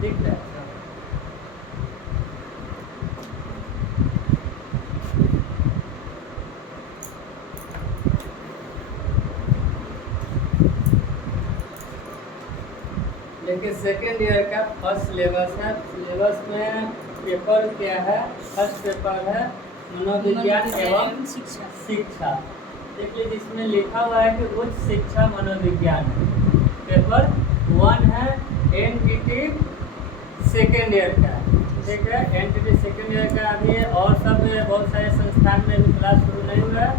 दिख रहा है। देखिए सेकेंड ईयर का फर्स्ट सिलेबस है। सिलेबस में पेपर क्या है? फर्स्ट पेपर है मनोविज्ञान एवं शिक्षा। देखिए जिसमें लिखा हुआ है कि उच्च शिक्षा मनोविज्ञान है। पेपर 1 है एनटीटी सेकेंड ईयर का, ठीक है। एनटीटी सेकेंड ईयर का अभी है और सब बहुत सारे संस्थान में भी क्लास शुरू नहीं हुआ है,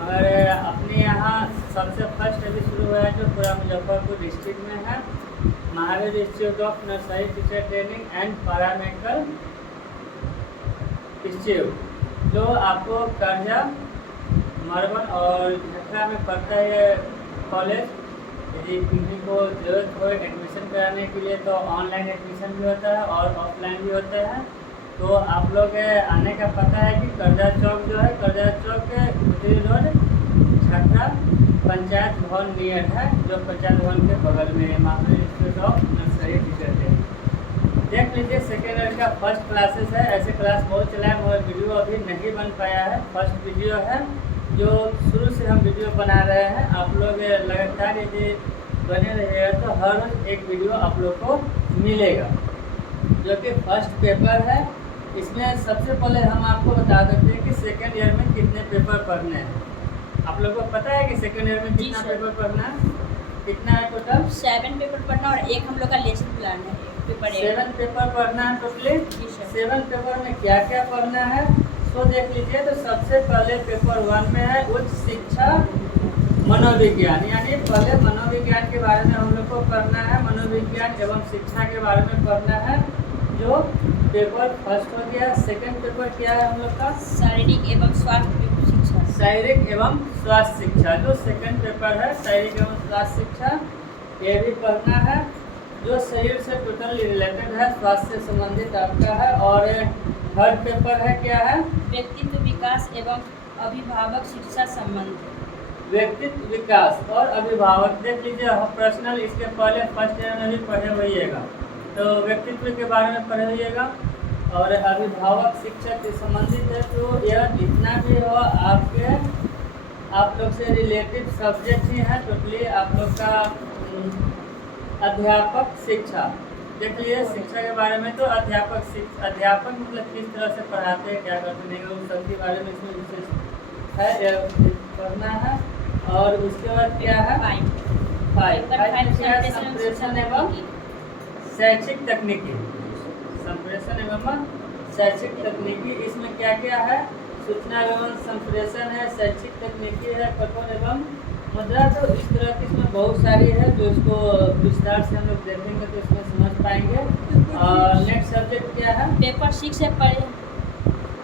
मगर अपने यहाँ सबसे फर्स्ट अभी शुरू हुआ है जो पूरा मुजफ्फरपुर डिस्ट्रिक्ट में है, Mahavir institute of nursery teacher training and paramedical institute, जो आपको कर्जा मरवन और झखरा में पड़ता है कॉलेज। यदि किसी को जरूरत हो एडमिशन कराने के लिए तो ऑनलाइन एडमिशन भी होता है और ऑफलाइन भी होता है। तो आप लोग आने का पता है कि कर्जा चौक जो है, कर्जा चौक के उत्तरी रोड झखरा पंचायत भवन नियर है, जो पंचायत भवन के बगल में है, Mahavir institute of nursery teacher training. देख लीजिए सेकेंड ईयर का फर्स्ट क्लासेस है। ऐसे क्लास बहुत चला है मगर वीडियो अभी नहीं बन पाया है। फर्स्ट वीडियो है जो शुरू से हम वीडियो बना रहे हैं। आप लोग लगातार यदि बने रहिएगा तो हर रोज एक वीडियो आप लोग को मिलेगा, जो कि फर्स्ट पेपर है। इसमें सबसे पहले हम आपको बता देते हैं कि सेकेंड ईयर में कितने पेपर पढ़ने हैं। आप लोगों को पता है कि सेकेंड ईयर में कितना पेपर पढ़ना है? कितना है टोटल? 7 पेपर पढ़ना और एक हम लोग का लेसन प्लान है। 7 पेपर पढ़ना है टोटली। 7 पेपर में क्या क्या पढ़ना है तो देख लीजिए। तो सबसे पहले पेपर 1 में है उच्च शिक्षा मनोविज्ञान, यानी पहले मनोविज्ञान के बारे में हम लोग को पढ़ना है, मनोविज्ञान एवं शिक्षा के बारे में पढ़ना है, जो पेपर फर्स्ट हो गया। सेकंड पेपर क्या है हम लोग का? शारीरिक एवं स्वास्थ्य शिक्षा। शारीरिक एवं स्वास्थ्य शिक्षा जो सेकंड पेपर है, शारीरिक एवं स्वास्थ्य शिक्षा, ये भी पढ़ना है, जो शरीर से टोटली रिलेटेड है, स्वास्थ्य से संबंधित आपका है। और थर्ड पेपर है क्या है? व्यक्तित्व विकास एवं अभिभावक शिक्षा संबंध। व्यक्तित्व विकास और अभिभावक देख लीजिए पर्सनल, इसके पहले फर्स्ट ईयर में भी पढ़े होइएगा, तो व्यक्तित्व के बारे में पढ़े होइएगा। और अभिभावक शिक्षा से संबंधित है, तो यह जितना भी हो आपके आप लोग से रिलेटेड सब्जेक्ट ही है टोटली आप लोग का। अध्यापक शिक्षा देख लीजिए, शिक्षा के बारे में तो अध्यापक मतलब किस तरह से पढ़ाते हैं, क्या करते नहीं, उन सब के बारे में इसमें विशेष है पढ़ना है। और उसके बाद क्या है? 5 संप्रेषण एवं शैक्षिक तकनीकी। संप्रेषण एवं शैक्षिक तकनीकी, इसमें क्या क्या है? सूचना एवं संप्रेषण है, शैक्षिक तकनीकी है, कठोर एवं मुद्रा। तो इस तरह की इसमें बहुत सारी है, जो इसको विस्तार से हम लोग देखेंगे तो इसमें समझ पाएंगे। और नेक्स्ट सब्जेक्ट क्या है? पेपर 6 है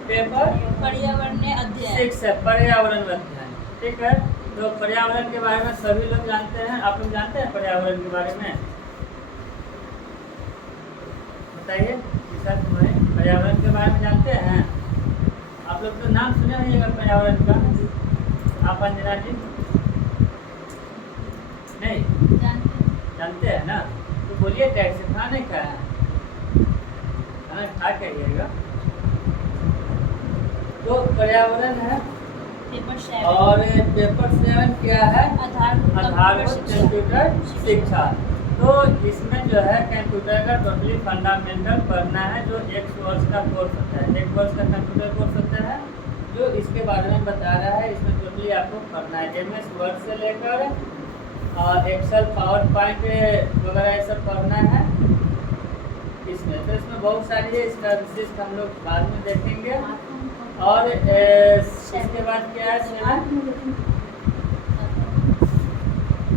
पेपर पर्यावरणीय अध्ययन। 6 है पर्यावरण अध्ययन, ठीक है। तो पर्यावरण के बारे में सभी लोग जानते हैं। आप लोग जानते हैं पर्यावरण के बारे में? बताइए पर्यावरण के बारे में जानते हैं? आप लोग तो नाम सुने होंगे पर्यावरण का। आप अंजना जी नहीं जानते हैं ना? तो बोलिए टैग से खाने का है, खाना खा के आइएगा। तो पर्यावरण है। पेपर 7 और पेपर 7 क्या है? आधारभूत कंप्यूटर शिक्षा। तो इसमें जो है कंप्यूटर का टोटली फंडामेंटल पढ़ना है, जो 1 वर्ष का कोर्स होता है, 1 वर्ष का कंप्यूटर कोर्स होता है, जो इसके बारे में बता रहा है। इसमें टोटली आपको पढ़ना है MS वर्ड से लेकर और एक्सेल पावर पॉइंट वगैरह ये सब पढ़ना है इसमें। तो इसमें बहुत सारी है, इसका विशिष्ट हम लोग बाद में देखेंगे। और इसके बाद क्या है?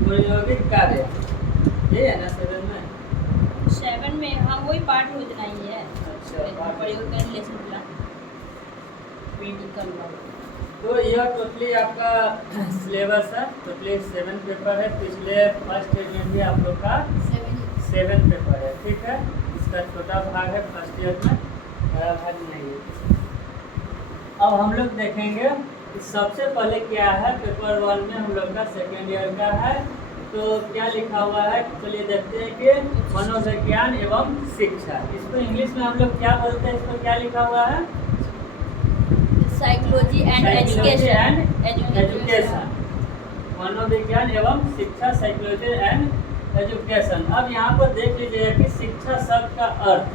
प्रयोगिक कार्य, ये है ना 7 में हम वही पाठ योजना ही है। अच्छा, प्रयोग कर लेसन प्लान मेडिकल वाला। तो यह टोटली आपका सिलेबस है। टोटली 7 पेपर है। पिछले फर्स्ट ईयर में भी आप लोग का 7 पेपर है, ठीक है। इसका छोटा भाग है फर्स्ट ईयर में, बड़ा भाग नहीं है। अब हम लोग देखेंगे कि सबसे पहले क्या है। पेपर 1 में हम लोग का सेकेंड ईयर का है तो क्या लिखा हुआ है, चलिए देखते हैं कि मनोविज्ञान एवं शिक्षा। इसको इंग्लिश में हम लोग क्या बोलते हैं, इसको क्या लिखा हुआ है, साइकोलॉजी एंड एजुकेशन। मनोविज्ञान एवं शिक्षा, साइकोलॉजी एंड एजुकेशन। अब यहाँ पर देख लीजिएगा कि शिक्षा शब्द का अर्थ,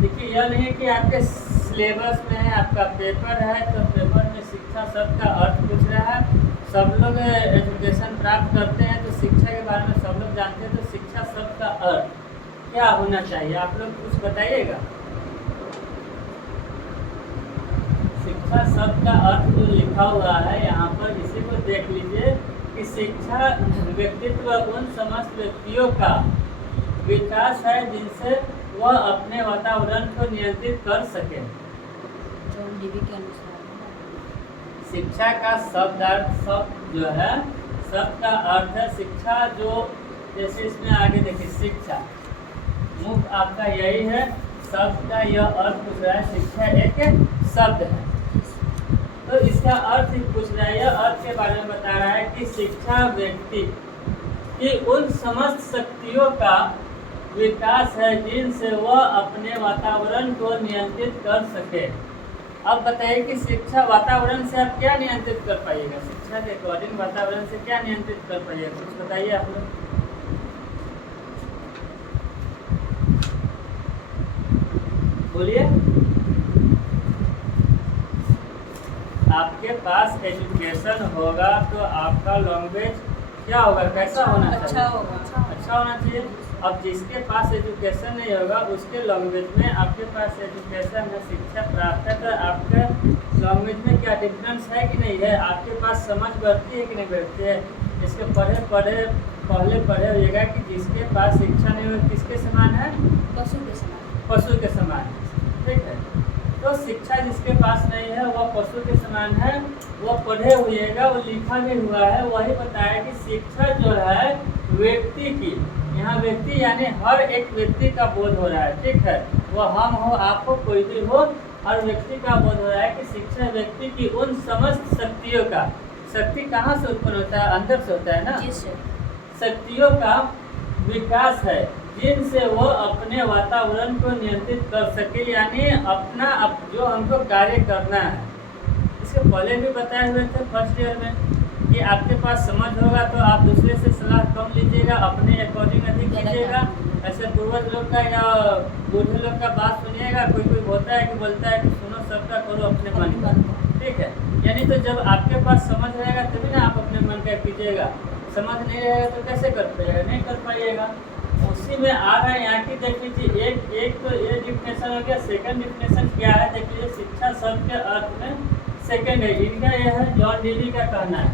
देखिए यह नहीं है कि आपके सिलेबस में है, आपका पेपर है तो पेपर में शिक्षा शब्द का अर्थ पूछ रहा है। सब लोग एजुकेशन प्राप्त करते हैं तो शिक्षा के बारे में सब लोग जानते हैं, तो शिक्षा शब्द का अर्थ क्या होना चाहिए, आप लोग कुछ बताइएगा। शिक्षा शब्द का अर्थ जो लिखा हुआ है यहाँ पर, इसी को देख लीजिए कि शिक्षा व्यक्तित्व उन समस्त व्यक्तियों का विकास है जिनसे वह अपने वातावरण को नियंत्रित कर सके। जॉन डीवी के अनुसार शिक्षा का शब्द जो है, शब्द का अर्थ है शिक्षा, जो जैसे इसमें आगे देखिए शिक्षा मुख्य आपका यही है, शब्द का यह अर्थ पूछ रहा है, शिक्षा एक शब्द है तो इसका अर्थ ही पूछ रहा है, यह अर्थ के बारे में बता रहा है कि शिक्षा व्यक्ति की उन समस्त शक्तियों का विकास है जिनसे वह अपने वातावरण को नियंत्रित कर सके। अब बताइए कि शिक्षा वातावरण से आप क्या नियंत्रित कर पाइएगा, शिक्षा के अकॉर्डिंग वातावरण से क्या नियंत्रित कर पाइएगा, कुछ बताइए आप लोग। बोलिए। आपके पास एजुकेशन होगा तो आपका लैंग्वेज क्या होगा, कैसा होना चाहिए, अच्छा होना चाहिए। अब जिसके पास एजुकेशन नहीं होगा उसके लैंग्वेज में, आपके पास एजुकेशन है, शिक्षा प्राप्त है, तो आपके लैंग्वेज में क्या डिफरेंस है कि नहीं है, आपके पास समझ बढ़ती है कि नहीं बढ़ती है। इसके पहले पढ़े होइएगा कि जिसके पास शिक्षा नहीं होगा किसके समान है, पशु के समान, ठीक है। तो शिक्षा जिसके पास नहीं है वह पशु के समान है, वह पढ़े हुएगा, वो लिखा भी हुआ है, वही बताया कि शिक्षा जो है व्यक्ति की, यहाँ व्यक्ति यानी हर एक व्यक्ति का बोध हो रहा है, ठीक है, वह हम हो, आप हो, कोई भी हो, हर व्यक्ति का बोध हो रहा है कि शिक्षा व्यक्ति की उन समस्त शक्तियों का, शक्ति कहाँ से उत्पन्न होता है, अंदर से होता है ना, शक्तियों का विकास है जिनसे वो अपने वातावरण को नियंत्रित कर सके, यानी अपना जो हमको कार्य करना है। इसके पहले भी बताए हुए थे फर्स्ट ईयर में कि आपके पास समझ होगा तो आप दूसरे से सलाह कम लीजिएगा, अपने अकॉर्डिंग अधिक कीजिएगा। ऐसे पूर्वज लोग का या बूढ़े लोग का बात सुनिएगा, कोई होता है कि बोलता है कि सुनो सबका करो अपने मन का, ठीक है। यानी तो जब आपके पास समझ रहेगा तभी ना आप अपने मन का कीजिएगा, समझ नहीं रहेगा तो कैसे कर पाइएगा, नहीं कर पाइएगा। उसी में आ रहा है यहाँ की, देख लीजिए एक तो ये डिफिनेशन हो गया। सेकंड डिफिनेशन क्या है, देख लीजिए शिक्षा शब्द के अर्थ में सेकंड है, इनका यह है जॉन डीवी का कहना है।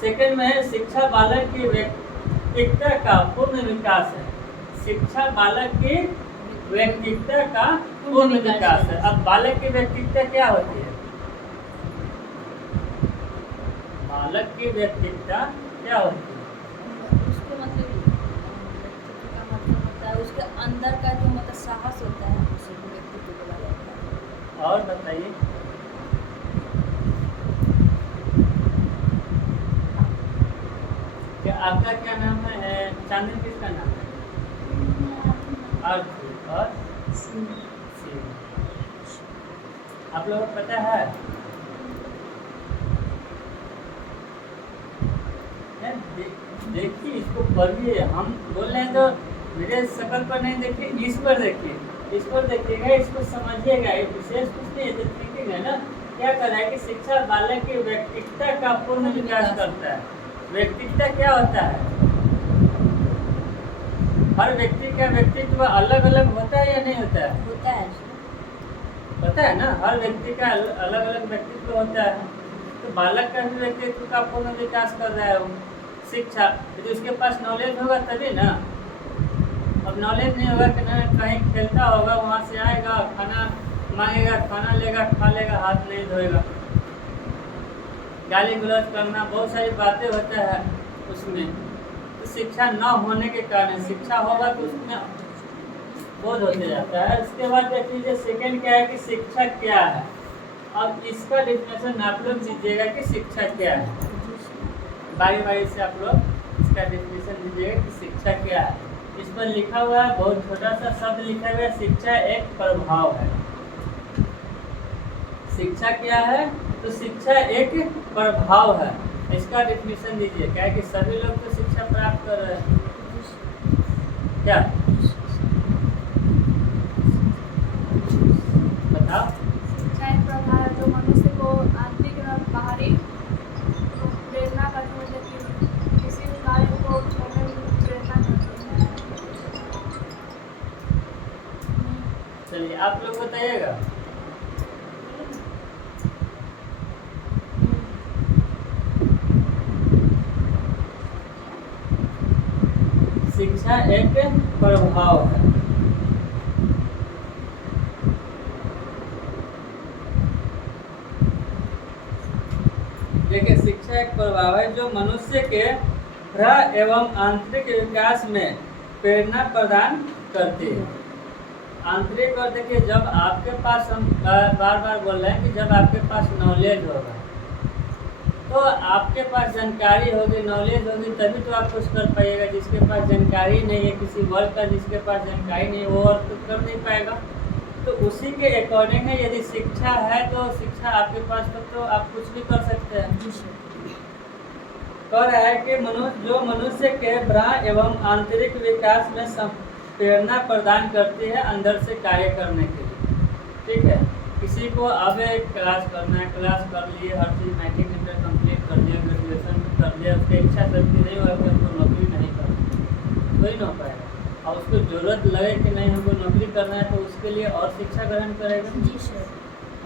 सेकंड में है शिक्षा बालक की व्यक्तित्व का पूर्ण विकास है, शिक्षा बालक की व्यक्तित्व का पूर्ण विकास है। अब बालक की व्यक्तित्व क्या होती है, बालक की व्यक्तित्व क्या होती है, उसको मतलब उसके अंदर का जो मतलब साहस होता है उसी को व्यक्तित्व बोला जाता है। और बताइए, क्या आपका क्या नाम है, चांदनी किसका नाम है, अर्थ और आप लोगों को पता है, देखिए इसको पढ़िए, हम बोल रहे हैं तो मेरे शकल पर नहीं देखिए, इस पर देखिए, इस पर देखिएगा, इसको समझिएगा, विशेष कुछ नहीं है, थिंकिंग है ना। क्या कर रहा है कि शिक्षा बालक के व्यक्तित्व का पूर्ण विकास करता है। व्यक्तित्व क्या होता है, हर व्यक्ति का व्यक्तित्व अलग अलग होता है या नहीं होता है, होता है ना, हर व्यक्ति का अलग अलग व्यक्तित्व होता है। तो बालक का भी व्यक्तित्व का पूर्ण विकास कर रहा है वो शिक्षा, यदि उसके पास नॉलेज होगा तभी ना। अब नॉलेज नहीं होगा कि ना, कहीं खेलता होगा, वहाँ से आएगा, खाना मांगेगा, खाना लेगा, खा लेगा, हाथ नहीं धोएगा, गाली गलौज करना, बहुत सारी बातें होता है उसमें। तो शिक्षा न होने के कारण, शिक्षा होगा तो उसमें बोध होते जाता है। इसके बाद देख लीजिए सेकेंड क्या है कि शिक्षा क्या है। अब इसका डिफिनेशन आप लोग दीजिएगा कि शिक्षा क्या है, बारी बारी से आप लोग इसका डेफिनेशन दीजिएगा कि शिक्षा क्या है। इस पर लिखा हुआ है, बहुत छोटा सा शब्द लिखा हुआ है, शिक्षा एक प्रभाव है। शिक्षा क्या है? तो शिक्षा एक प्रभाव है। इसका डेफिनेशन दीजिए। क्या है कि सभी लोग तो शिक्षा प्राप्त कर रहे हैं, क्या बताओ? शिक्षा एक प्रभाव है जो मनुष्य को आंतरिक और बाहरी प्रेरणा करती है, मतलब कि किसी भी कार्य को करने में प्रेरणा करती है। चलिए आप लोग बताइएगा। शिक्षा एक प्रभाव है। देखिए, शिक्षा एक प्रभाव है जो मनुष्य के बाह्य एवं आंतरिक विकास में प्रेरणा प्रदान करती है। आंतरिक और देखिए, जब आपके पास, हम बार बार बोल रहे हैं कि जब आपके पास नॉलेज होगा, तो आपके पास जानकारी होगी, नॉलेज होगी, तभी तो आप कुछ कर पाइएगा। जिसके पास जानकारी नहीं है किसी वर्क का, जिसके पास जानकारी नहीं है वो और कुछ कर नहीं पाएगा। तो उसी के अकॉर्डिंग है, यदि शिक्षा है तो शिक्षा आपके पास तो आप कुछ भी कर सकते हैं। कह रहा है कि जो मनुष्य के बाह्य एवं आंतरिक विकास में प्रेरणा प्रदान करती है अंदर से कार्य करने के लिए। ठीक है, किसी को अब एक क्लास करना है, क्लास कर लिए, हर चीज़ मैट्रिक इंटर कंप्लीट कर लिया, ग्रेजुएशन कर लिया, उसकी इच्छा शक्ति नहीं हुआ कि हमको नौकरी नहीं करनी, कोई ना पाएगा। और उसको ज़रूरत लगे कि नहीं हमको नौकरी करना है, तो उसके लिए और शिक्षा ग्रहण करेगा, जी सर,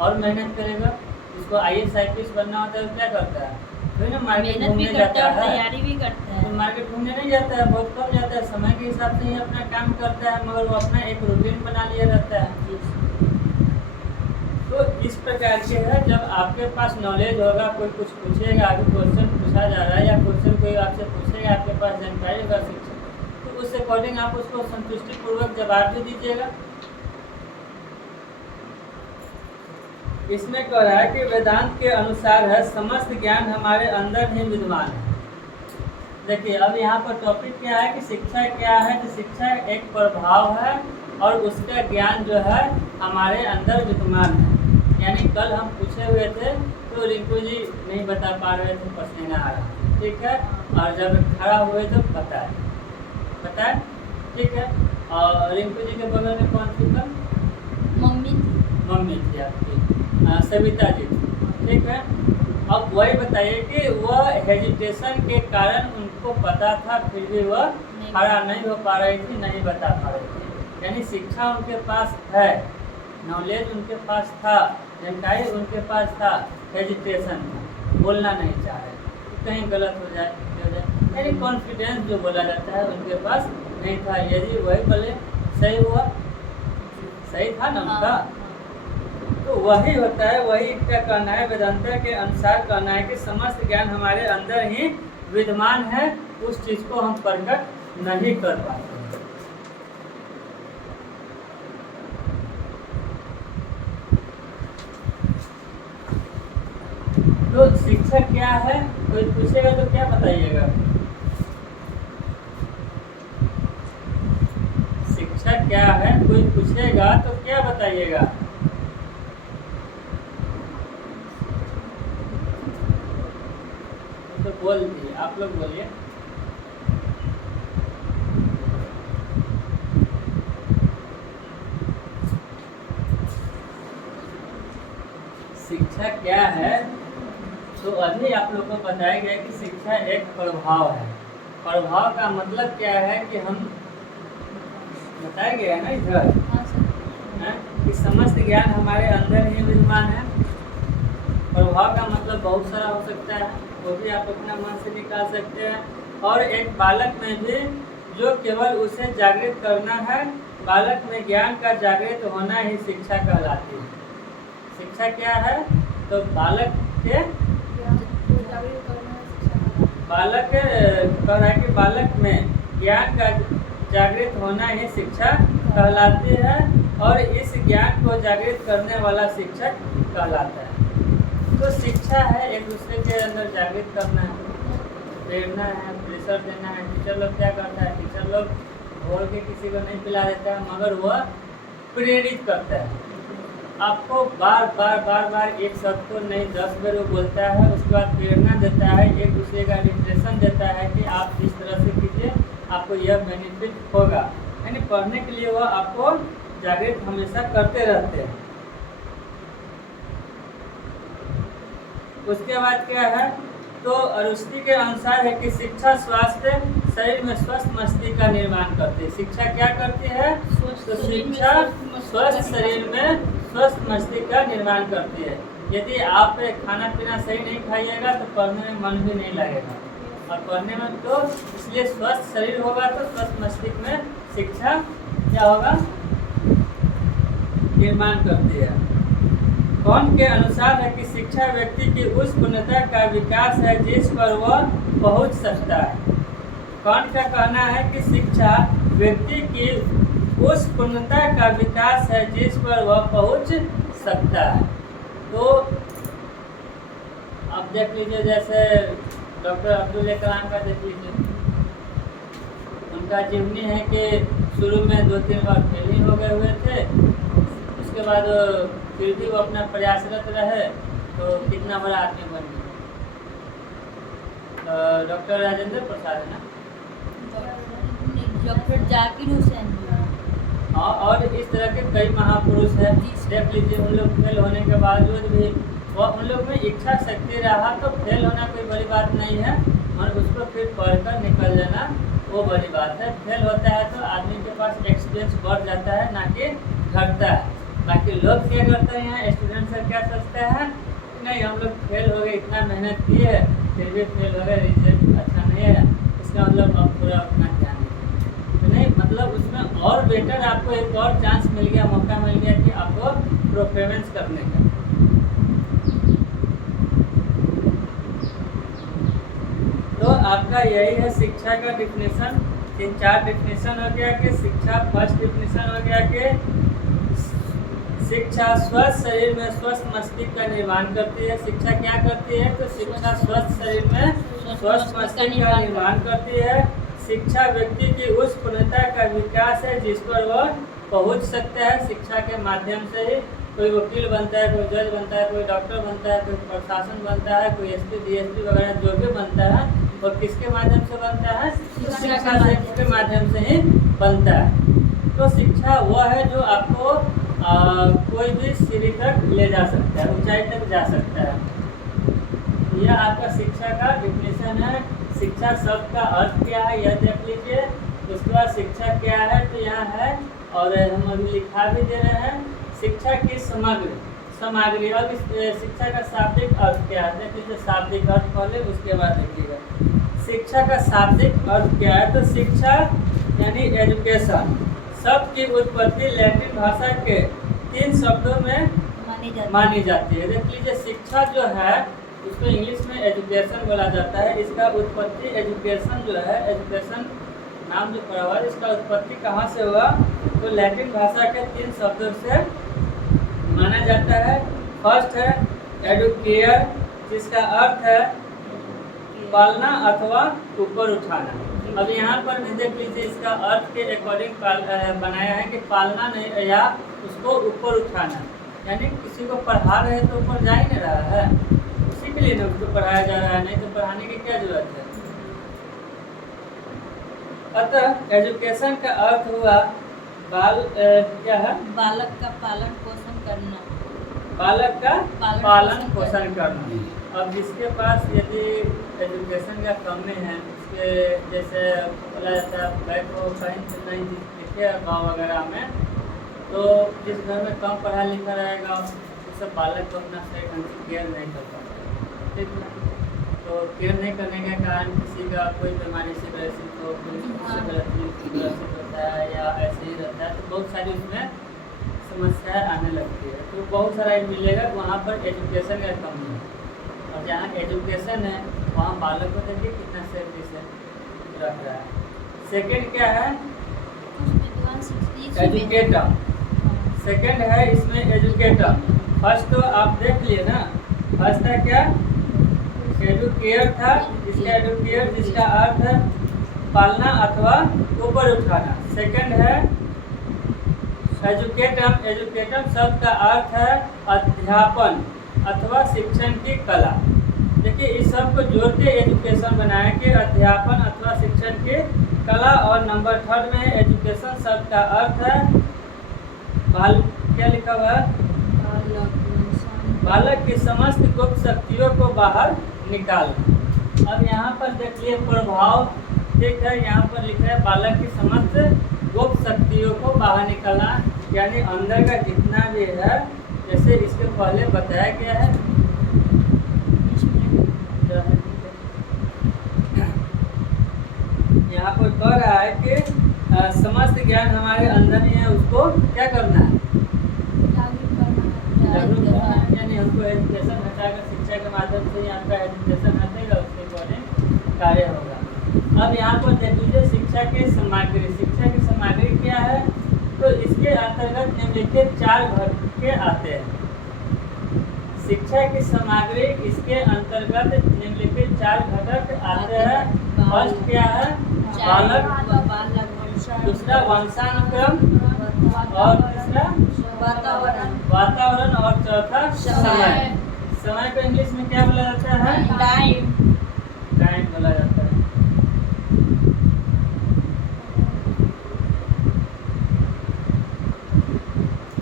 और मेहनत करेगा। जिसको IAS IPS बनना होता है वो क्या करता है? वही ना, मार्केट मेहनत भी घूमने करता जाता है और है। तैयारी भी करता है। तो मार्केट घूमने नहीं जाता है, बहुत कम जाता है, समय के हिसाब से ही अपना काम करता है, मगर वो अपना एक रूटीन बना लिया रहता है। तो इस प्रकार के है, जब आपके पास नॉलेज होगा, कोई कुछ पूछेगा, अभी क्वेश्चन पूछा जा रहा है या क्वेश्चन कोई आपसे पूछेगा, आपके पास जानकारी होगा शिक्षा, तो उस अकॉर्डिंग आप उसको संतुष्टिपूर्वक जवाब भी दीजिएगा। इसमें कह रहा है कि वेदांत के अनुसार है समस्त ज्ञान हमारे अंदर ही विद्यमान है। देखिए, अब यहाँ पर टॉपिक क्या है कि शिक्षा क्या है? तो शिक्षा एक प्रभाव है और उसका ज्ञान जो है हमारे अंदर विद्यमान है। यानी कल हम पूछे हुए थे तो रिंकू जी नहीं बता पा रहे थे, पसीना आ रहा, ठीक है, और जब खड़ा हुए तो बताए, ठीक है। और रिंकू जी के बगल में कौन थी कल? मम्मी थी आपकी, सविता जी, ठीक है। अब वही बताइए कि वह हेजिटेशन के कारण उनको पता था, फिर भी वह खड़ा नहीं हो पा रही थी, नहीं बता पा रही थी। यानी शिक्षा उनके पास है, नॉलेज उनके पास था, जानकारी उनके पास था, हेजिटेशन था, बोलना नहीं चाह रहे, कहीं गलत हो जाए। यानी कॉन्फिडेंस जो बोला जाता है उनके पास नहीं था। यदि वही बोले सही हुआ, सही था ना उनका, तो वही होता है, वही क्या कहना है, वेदांता के अनुसार कहना है कि समस्त ज्ञान हमारे अंदर ही विद्यमान है, उस चीज को हम प्रकट नहीं कर पाते। तो शिक्षा क्या है? कोई पूछेगा तो क्या बताइएगा? शिक्षा क्या है? कोई पूछेगा तो क्या बताइएगा? तो बोल दिए, आप लोग बोलिए। शिक्षा क्या है? तो अभी आप लोग को बताया गया कि शिक्षा एक प्रभाव है। प्रभाव का मतलब क्या है कि हम बताया गया है ना इधर, कि समस्त ज्ञान हमारे अंदर ही विद्यमान है। प्रभाव का मतलब बहुत सारा हो सकता है, वो भी आप अपना मन से निकाल सकते हैं। और एक बालक में भी जो केवल उसे जागृत करना है, बालक में ज्ञान का जागृत होना ही शिक्षा कहलाती है। शिक्षा क्या है? तो बालक के कह रहा है कि बालक में ज्ञान का जागृत होना ही शिक्षा कहलाती है, और इस ज्ञान को जागृत करने वाला शिक्षक कहलाता है। तो शिक्षा है एक दूसरे के अंदर जागृत करना है, प्रेरणा है, प्रेशर देना है, टीचर लोग क्या करता है, टीचर लोग घोल के किसी को नहीं पिला देता है, मगर वह प्रेरित करता है। आपको बार बार एक शब्द को नहीं 10 बार वो बोलता है, उसके बाद प्रेरणा देता है, एक दूसरे का डिप्रेशन देता है कि आप इस तरह से कीजिए, आपको यह बेनिफिट होगा। यानी पढ़ने के लिए वह आपको जागृत हमेशा करते रहते हैं। उसके बाद क्या है, तो अरुष्टि के अनुसार है कि शिक्षा स्वास्थ्य शरीर में स्वस्थ मस्तिष्क का निर्माण करती है। शिक्षा क्या करती है, तो शिक्षा स्वस्थ शरीर में स्वस्थ मस्तिष्क का निर्माण करती है। यदि आप खाना पीना सही नहीं खाइएगा तो पढ़ने में मन भी नहीं लगेगा, और पढ़ने में तो इसलिए स्वस्थ शरीर होगा तो स्वस्थ मस्तिष्क में शिक्षा क्या होगा, निर्माण करती है। कौन के अनुसार है कि शिक्षा व्यक्ति की उस पूर्णता का विकास है जिस पर वह पहुंच सकता है। कौन का कहना है कि शिक्षा व्यक्ति की उस पूर्णता का विकास है जिस पर वह पहुंच सकता है। तो अब देख लीजिए, जैसे डॉक्टर अब्दुल कलाम का देख लीजिए, उनका जीवनी है कि शुरू में 2-3 बार फेल ही हो गए हुए थे, उसके बाद फिर भी वो अपना प्रयासरत रहे तो कितना बड़ा आदमी बन गए। डॉक्टर राजेंद्र प्रसाद है ना, डॉक्टर जाकिर हुसैन। हाँ, और इस तरह के कई महापुरुष हैं। देख लीजिए, उन लोग फेल होने के बावजूद भी वो उन लोग में इच्छा शक्ति रहा, तो फेल होना कोई बड़ी बात नहीं है, और उसको फिर पढ़कर निकल जाना वो बड़ी बात है। फेल होता है तो आदमी के पास एक्सपीरियंस बढ़ जाता है, ना कि घटता है। बाकी लोग क्या करते हैं, स्टूडेंट से क्या सोचते हैं, नहीं हम लोग फेल हो गए, इतना मेहनत किए फिर भी फेल हो गए, रिजल्ट अच्छा नहीं है, इसका मतलब अब पूरा उतना ध्यान नहीं, मतलब उसमें और बेटर आपको एक और चांस मिल गया, मौका मिल गया कि आपको परफॉर्मेंस करने का। तो आपका यही है शिक्षा का डिफिनेशन। 3-4 डिफिनेशन हो गया कि शिक्षा, फर्स्ट डिफिनेशन हो गया कि शिक्षा स्वस्थ शरीर में स्वस्थ मस्तिष्क का निर्माण करती है। शिक्षा क्या करती है, तो शिक्षा स्वस्थ शरीर में स्वस्थ मस्तिष्क का निर्माण करती है। शिक्षा व्यक्ति की उस पूर्णता का विकास है जिस पर वह पहुंच सकता है। शिक्षा के माध्यम से ही कोई वकील बनता है, कोई जज बनता है, कोई डॉक्टर बनता है, कोई प्रशासन बनता है, कोई एसपी डीएसपी वगैरह जो भी बनता है वो किसके माध्यम से बनता है, शिक्षा के माध्यम से ही बनता है। तो शिक्षा वह है जो आपको कोई भी सीढ़ी तक ले जा सकता है, ऊंचाई तक जा सकता है। यह आपका शिक्षा का डिफिनेशन है। शिक्षा शब्द का अर्थ क्या है यह देख लीजिए। उसके बाद शिक्षा क्या है, तो यहाँ है, और हम अभी लिखा भी दे रहे हैं, शिक्षा की सामग्री। अब इस शिक्षा का शाब्दिक अर्थ क्या है, देख लीजिए। शाब्दिक अर्थ पहले, उसके बाद देखिएगा शिक्षा का शाब्दिक अर्थ क्या है। तो शिक्षा यानी एजुकेशन शब्द की उत्पत्ति लैटिन भाषा के 3 शब्दों में मानी जाती है। देख लीजिए, शिक्षा जो है उसको इंग्लिश में एजुकेशन बोला जाता है। इसका उत्पत्ति एजुकेशन जो है, एजुकेशन नाम जो पड़ा हुआ है, इसका उत्पत्ति कहाँ से हुआ, तो लैटिन भाषा के 3 शब्दों से माना जाता है। फर्स्ट है एडुकेयर, जिसका अर्थ है पालना अथवा ऊपर उठाना। अब यहाँ पर भी देख लीजिए, इसका अर्थ के अकॉर्डिंग बनाया है कि पालना नहीं या उसको ऊपर उठाना, यानी किसी को पढ़ा रहे तो ऊपर जा ही नहीं रहा है, उसी के लिए ना उसको पढ़ाया जा रहा है, नहीं तो पढ़ाने की क्या जरूरत है। अतः एजुकेशन का अर्थ हुआ क्या है, बालक का पालन पोषण करना, बालक का पालन पोषण करना। अब जिसके पास यदि एजुकेशन का कमी है, उसके जैसे बोला जाता है बैक हो कहीं से नहीं दिखे गाँव वगैरह में, तो जिस घर में कम पढ़ा लिखा रहेगा उस बालक को अपना सही ढंग से केयर नहीं कर पाता, ठीक है। तो केयर नहीं करने के कारण किसी का कोई बीमारी से ग्रसित हो, कोई ग्रसित होता है या ऐसे ही रहता है, तो बहुत सारी उसमें समस्याएं आने लगती है। तो बहुत सारा मिलेगा, वहाँ पर एजुकेशन का कमी है। और जहाँ एजुकेशन है वहाँ बालक को देखिए कितना सेफ्टी से रख रहा है। सेकंड क्या है, एजुकेटर। सेकंड है इसमें एजुकेटर। फर्स्ट तो आप देख लिए ना, फर्स्ट था क्या, एडुकेयर था। इसका एडुकेयर जिसका अर्थ है पालना अथवा ऊपर उठाना। सेकंड है एजुकेटम। एजुकेटम शब्द का अर्थ है अध्यापन अथवा शिक्षण की कला। देखिए इस सब को जोड़ के एजुकेशन बनाया कि अध्यापन अथवा शिक्षण की कला। और नंबर थर्ड में एजुकेशन शब्द का अर्थ है क्या लिखा हुआ है, बालक की समस्त गुप्त शक्तियों को बाहर निकालना। अब यहाँ पर देखिए प्रभाव, ठीक है, यहाँ पर लिखा है बालक की समस्त गुप्त शक्तियों को बाहर निकालना, यानी अंदर का जितना भी है, जैसे इसके पहले बताया गया है। यहाँ पर कह रहा है कि समस्त ज्ञान हमारे अंदर ही है, उसको क्या करना है, जागरूक करना है। यानी हमको एजुकेशन हटाकर शिक्षा के माध्यम से ही आपका एजुकेशन हटेगा, उसके अकॉर्डिंग कार्य होगा। अब यहाँ पर देख लीजिए शिक्षा की सामग्री। शिक्षा की सामग्री क्या है, तो इसके अंतर्गत निम्नलिखित 4 घटक के आते हैं। शिक्षा की सामग्री इसके अंतर्गत निम्नलिखित 4 घटक आते हैं। फर्स्ट क्या है, बालक, दूसरा वंशानुक्रम, और तीसरा वातावरण, और चौथा समय। समय को इंग्लिश में क्या बोला जाता है, टाइम बोला जाता है।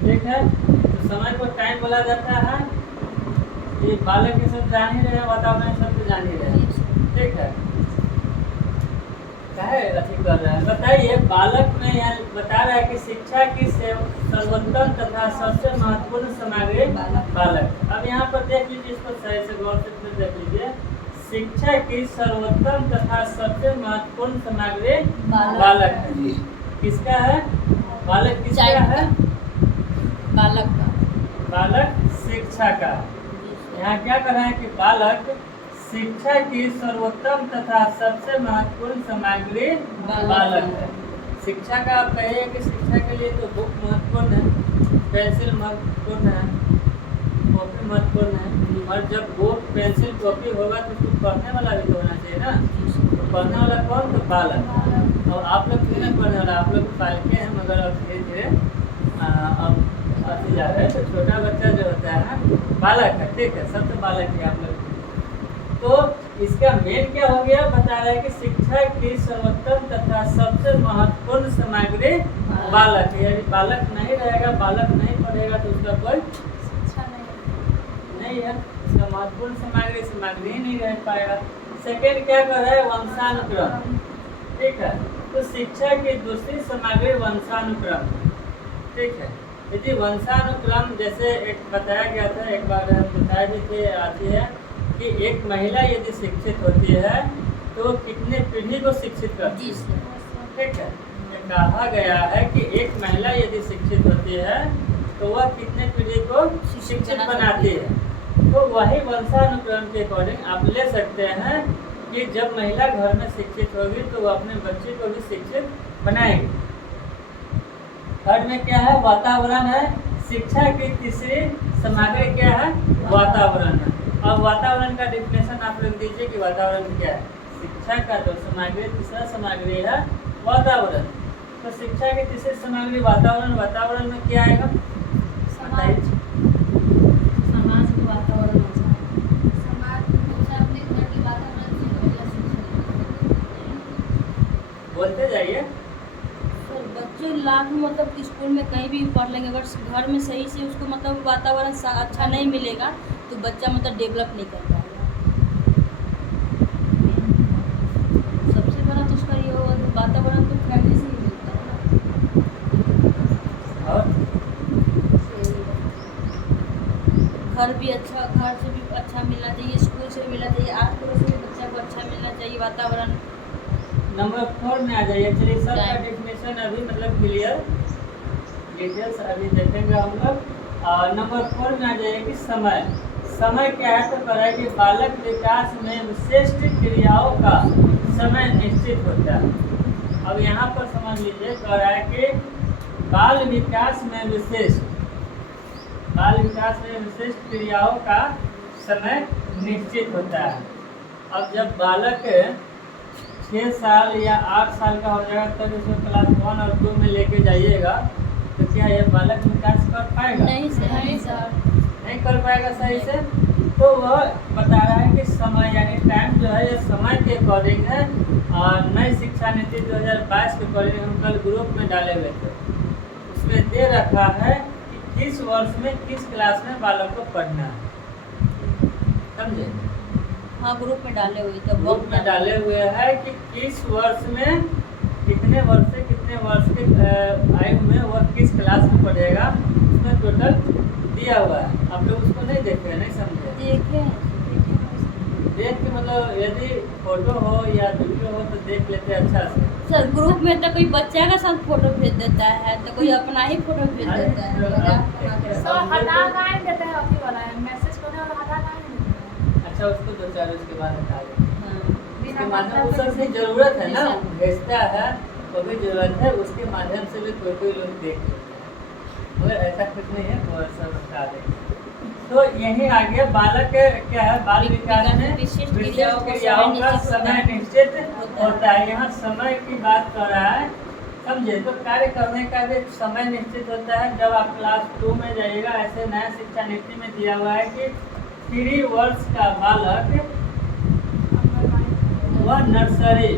ठीक है, तो समय को टाइम बोला जाता है। ये बालक के सब जान ही रहे हैं, वातावरण सब तो जान ही रहे हैं। ठीक है, अथी कर रहा है, बताइए बालक में यहाँ बता रहा है कि शिक्षा की सर्वोत्तम तथा सबसे महत्वपूर्ण सामग्री बालक। अब यहाँ पर देख लीजिए, इसको सही से गौर से देख लीजिए। शिक्षा की सर्वोत्तम तथा सबसे महत्वपूर्ण सामग्री बालक है। किसका है, बालक किसका है, बालक शिक्षा का। यहाँ क्या कर रहे हैं कि बालक शिक्षा की सर्वोत्तम तथा सबसे महत्वपूर्ण सामग्री बालक है। शिक्षा का आप कहिए कि शिक्षा के लिए तो बुक महत्वपूर्ण है, पेंसिल महत्वपूर्ण है, कॉपी महत्वपूर्ण है। और जब बुक पेंसिल कॉपी होगा तो उसको पढ़ने वाला भी तो होना चाहिए ना। तो पढ़ने वाला कौन, तो बालक। और आप लोग क्यों नहीं पढ़ने वाला, आप लोग पालके हैं, मगर अब धीरे धीरे अब आते जा रहे हैं। तो छोटा बच्चा जो होता है ना, बालक है। ठीक है, सब तो बालक है आप लोग। तो इसका मेन क्या हो गया, बता रहा है कि शिक्षा की सर्वोत्तम तथा सबसे महत्वपूर्ण सामग्री बालक है। यदि बालक नहीं रहेगा, बालक नहीं पढ़ेगा तो उसका कोई शिक्षा नहीं है। इसका महत्वपूर्ण सामग्री ही नहीं रह पाएगा। सेकेंड क्या कर रहा है, वंशानुक्रम। ठीक है, तो शिक्षा की दूसरी सामग्री वंशानुक्रम। ठीक है, यदि वंशानुक्रम जैसे एक बताया गया था, एक बार बताया भी थे, आती है कि एक महिला यदि शिक्षित होती है तो कितने पीढ़ी को शिक्षित करती है। ठीक है, ये कहा गया है कि एक महिला यदि शिक्षित होती है तो वह कितने पीढ़ी को शिक्षित बनाती है। तो वही वंशानुक्रम के अकॉर्डिंग आप ले सकते हैं कि जब महिला घर में शिक्षित होगी तो वह अपने बच्चे को भी शिक्षित बनाएगी। थर्ड में क्या है, वातावरण है। शिक्षा की तीसरी सामग्री क्या है, वातावरण है। अब वातावरण का डिफिनेशन आप लोग दीजिए कि वातावरण क्या है। शिक्षा का जो सामग्री, तीसरा सामग्री है वातावरण। तो शिक्षा की तीसरी सामग्री वातावरण। वातावरण में क्या आएगा, समाज के वातावरण, बोलते जाइए। बच्चे लाख मतलब स्कूल में कहीं भी पढ़ लेंगे, अगर घर में सही से उसको मतलब वातावरण अच्छा नहीं मिलेगा तो बच्चा मतलब डेवलप नहीं कर पाएगा। सबसे बड़ा तो उसका ये होगा कि वातावरण तो फैमिली से ही मिलता है ना। और घर भी अच्छा, घर से भी अच्छा मिलना चाहिए, स्कूल से भी मिलना चाहिए, आस पड़ोस से भी बच्चा को अच्छा मिलना चाहिए वातावरण। नंबर 4 में आ जाइए। चलिए सब का डेफिनेशन अभी मतलब क्लियर, डिटेल्स अभी देखेंगे हम लोग। नंबर 4 में आ जाइए कि समय। समय क्या है, तो कह रहा है कि बालक विकास में विशिष्ट क्रियाओं का समय निश्चित होता है। अब यहाँ पर समझ लीजिए, कह रहा है कि बाल विकास में विशिष्ट क्रियाओं का समय निश्चित होता है। अब जब बालक 6 साल या 8 साल का हो जाएगा तब इसको क्लास 1 और 2 में लेके जाइएगा, तो क्या ये बालक विकास कर पाएगा? नहीं सर। नहीं कर पाएगा सही से। तो वह बता रहा है कि समय यानी टाइम जो है ये समय के अकॉर्डिंग है। और नई शिक्षा नीति 2022 के अकॉर्डिंग हम कल ग्रुप में डाले हुए थे, उसमें दे रखा है कि किस वर्ष में किस क्लास में बालक को पढ़ना है, समझे? हाँ ग्रुप में डाले हुए थे, ग्रुप में डाले हुए हैं कि किस वर्ष में कितने वर्ष से कितने वर्ष के आयु में वह किस क्लास में पढ़ेगा, उसमें टोटल दिया हुआ है। आप लोग उसको नहीं देखे, नहीं समझे? देख के मतलब यदि फोटो हो या वीडियो हो तो देख लेते अच्छा से। सर ग्रुप में तो कोई बच्चा का साथ फोटो भेज देता है, तो कोई अपना ही फोटो भेज देता है। सर हटा गाय देते हैं अभी वाला है, मैसेज करने वाला हटा गाय देते हैं। अच्छा, उसको 2-4 रोज के बाद हटा दें। हाँ। उसके माध्यम उस सबसे जरूरत है ना, भेजता है तो भी जरूरत है, उसके माध्यम से भी कोई लोग देख लेते हैं, मगर ऐसा कुछ नहीं है, वो सब हटा देंगे। तो यही आगे बालक क्या है, बाल विकास में विशिष्ट क्रियाओं का समय निश्चित होता है। यहाँ समय की बात कर रहा है, समझे? तो कार्य करने का भी समय निश्चित होता है। जब आप क्लास 2 में जाइएगा, ऐसे नया शिक्षा नीति में दिया हुआ है कि 3 वर्ष का बालक वह नर्सरी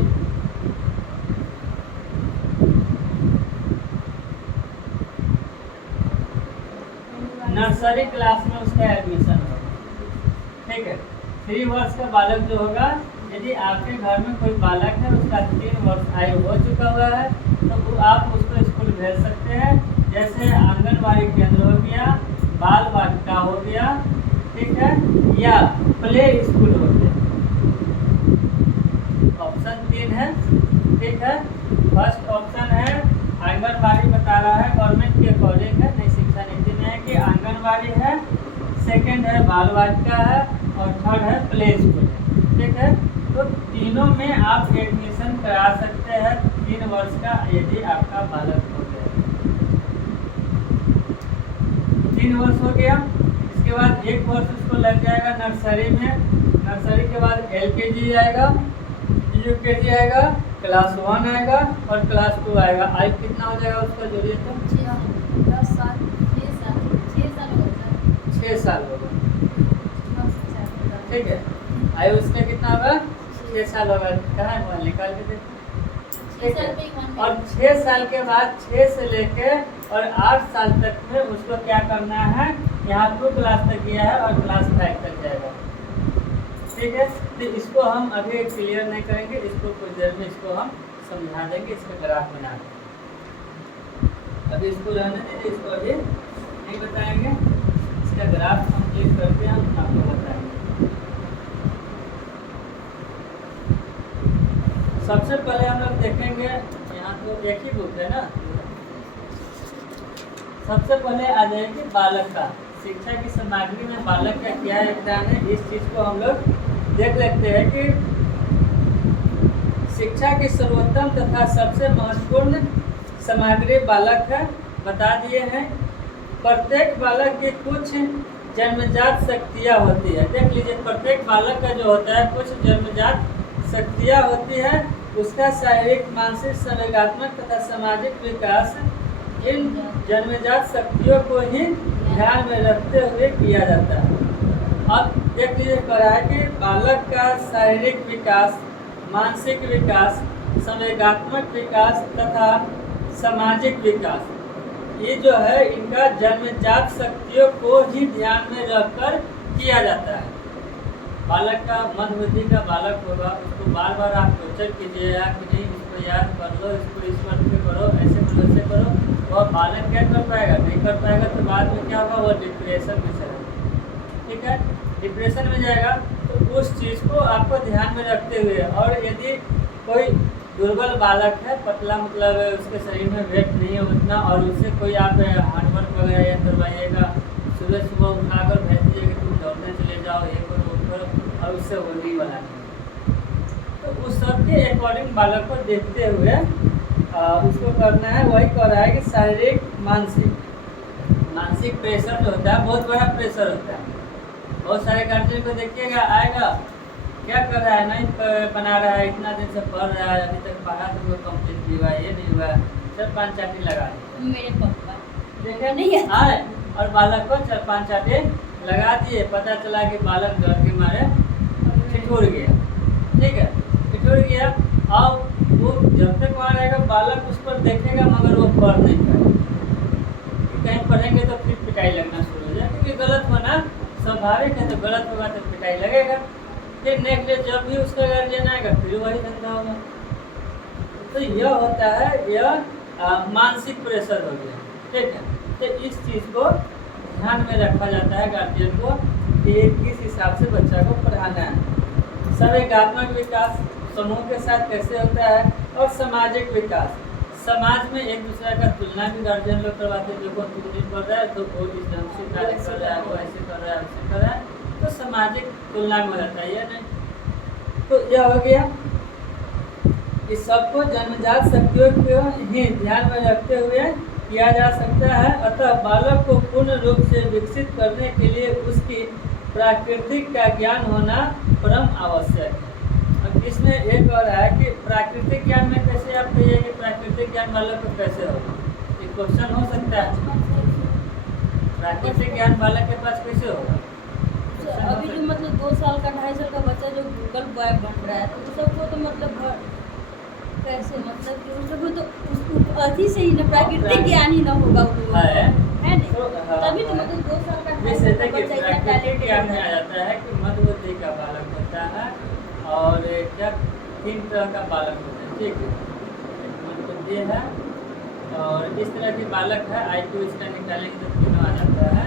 क्लास में उसका एडमिशन होगा, ठीक है। 3 वर्ष का बालक जो होगा, यदि आपके घर में कोई बालक है उसका 3 वर्ष आयु हो चुका हुआ है तो आप उसको स्कूल भेज सकते हैं। जैसे आंगनबाड़ी केंद्र हो गया, बाल वाटिका हो गया, ठीक है, या प्ले स्कूल हो गया। ऑप्शन 3 है, ठीक है। फर्स्ट ऑप्शन है आंगनबाड़ी, बता रहा है गवर्नमेंट के अकॉर्डिंग है, नई शिक्षा नीति में है कि आंगनबाड़ी है, सेकंड है बाल वाटिका है और थर्ड है प्ले स्कूल, ठीक है। तो तीनों में आप एडमिशन करा सकते हैं 3 वर्ष का, यदि आपका बालक हो गया। 3 वर्ष हो गया, इसके बाद 1 वर्ष उसको लग जाएगा नर्सरी में। नर्सरी के बाद LKG आएगा, UKG आएगा, क्लास 1 आएगा और क्लास 2 आएगा। आयु कितना हो जाएगा उसका जोड़िए तो 10 साल 6 साल होगा, ठीक है। आयु उसका कितना होगा? 6 साल होगा। कहाँ है मोबाइल, निकाल के देखो, ठीक है। और 6 साल के बाद 6 से लेके और 8 साल तक में उसको क्या करना है, यहाँ 2 क्लास तक गया है और क्लास 5 तक जाएगा, ठीक है। तो इसको हम अभी क्लियर नहीं करेंगे, इसको कुछ देर में इसको हम समझा देंगे, इसका ग्राफ बना देंगे। अभी इसको रहने दीजिए, इसको अभी नहीं बताएंगे, इसका ग्राफ कंप्लीट करके हम आपको बताएंगे। सबसे पहले हम लोग देखेंगे, यहाँ तो एक ही बुक है ना, सबसे पहले आ जाएगी बालक का, शिक्षा की सामग्री में बालक का क्या योगदान है, इस चीज़ को हम लोग देख लेते हैं कि शिक्षा की सर्वोत्तम तथा सबसे महत्वपूर्ण सामग्री बालक है, बता दिए हैं। प्रत्येक बालक की कुछ जन्मजात शक्तियाँ होती है, देख लीजिए, प्रत्येक बालक का जो होता है कुछ जन्मजात शक्तियाँ होती है। उसका शारीरिक, मानसिक, संवेगात्मक तथा सामाजिक विकास इन जन्मजात शक्तियों को ही ध्यान में रखते हुए किया जाता है। अब देख लीजिए, कह रहा है कि बालक का शारीरिक विकास, मानसिक विकास, संवेगात्मक विकास तथा सामाजिक विकास, ये जो है इनका जन्मजात शक्तियों को ही ध्यान में रखकर किया जाता है। बालक का मध्य बुद्धि का बालक होगा, उसको बार बार आप क्वेश्चन कीजिएगा कि नहीं, इसको याद कर लो, इसको इस वर्ष में करो, ऐसे करो, ऐसे करो, और बालक क्या कर पाएगा, नहीं कर पाएगा, तो बाद में क्या होगा, वो डिप्रेशन में चला, ठीक है, डिप्रेशन में जाएगा। तो उस चीज़ को आपको ध्यान में रखते हुए, और यदि कोई दुर्बल बालक है, पतला, मतलब उसके शरीर में वेट नहीं है उतना, और उससे कोई आप हार्डवर्क वगैरह या करवाइएगा, सुबह उठाकर भेज दीजिएगा, तुम दौड़ने चले जाओ, ये करो, वो करो, और उससे होने वाला नहीं। तो उस सब के अकॉर्डिंग बालक को देखते हुए उसको करना है। वही कह रहा है कि शारीरिक, मानसिक प्रेशर जो होता है, बहुत बड़ा प्रेशर होता है। बहुत सारे गार्जियन को देखिएगा, आएगा क्या कर रहा है, नहीं बना रहा है, इतना दिन से पढ़ रहा है, अभी तक पढ़ा तो वो कंप्लीट नहीं हुआ, ये नहीं हुआ, चल 5 चाटी लगा दी। मेरे पापा देखे नहीं है। आए और बालक को 4-5 चाटे लगा दिए, पता चला कि बालक डर के मारे ठिठुर गया। ठीक है, ठिठुर गया। अब वो जब तक वहाँ रहेगा बालक उस पर देखेगा मगर वो पढ़ नहीं पाएगा। कहीं पढ़ेंगे तो फिर पिटाई लगना शुरू हो जाए, क्योंकि गलत होना स्वाभाविक है, तो गलत होगा तो पिटाई लगेगा। फिर नेक्स्ट डे जब भी उसका गार्जियन आएगा फिर वही धंधा होगा। तो यह होता है, यह मानसिक प्रेशर हो गया। ठीक है, तो इस चीज़ को ध्यान में रखा जाता है गार्जियन को कि किस हिसाब से बच्चा को पढ़ाना है। संवेगात्मक विकास समूह के साथ कैसे होता है, और सामाजिक विकास, समाज में एक दूसरे का तुलना भी गार्जियन लोग करवाते हैं। देखो तू नहीं पढ़ रहा है तो वो इस ढंग से कार्य कर रहा है, वो ऐसे कर रहा है, वैसे कर रहा है, तो सामाजिक तुलना में हो जाता है। या नहीं, तो यह हो गया कि सबको जन्मजात शक्तियों को ही ध्यान में रखते हुए किया जा सकता है। अतः बालक को पूर्ण रूप से विकसित करने के लिए उसकी प्राकृतिक का ज्ञान होना परम आवश्यक है। अब इसमें एक और है कि प्राकृतिक ज्ञान में कैसे आप कहिए कि प्राकृतिक ज्ञान बालक को कैसे होगा, ये क्वेश्चन हो सकता है। प्राकृतिक ज्ञान बालक के पास कैसे होगा? अभी जो मतलब 2 साल का 2.5 साल का बच्चा जो गूगल बॉय बन रहा है, तो उन सबको तो मतलब कैसे, मतलब कि उन सबको तो उस अथी से ही ना प्राकृतिक ज्ञान ही ना होगा उन लोगों को, है नहीं? तभी तो मतलब 2 साल का 2.5 साल का बच्चा इतना प्राकृतिक टैलेंट ज्ञान में आ जाता है कि मध्य बुद्धि का बालक होता है, और क्या 3 तरह का बालक होता है। ठीक है, मध्य बुद्धि है और इस तरह के बालक है, IQ इसका निकालेंगे तो तीनों आ जाता है।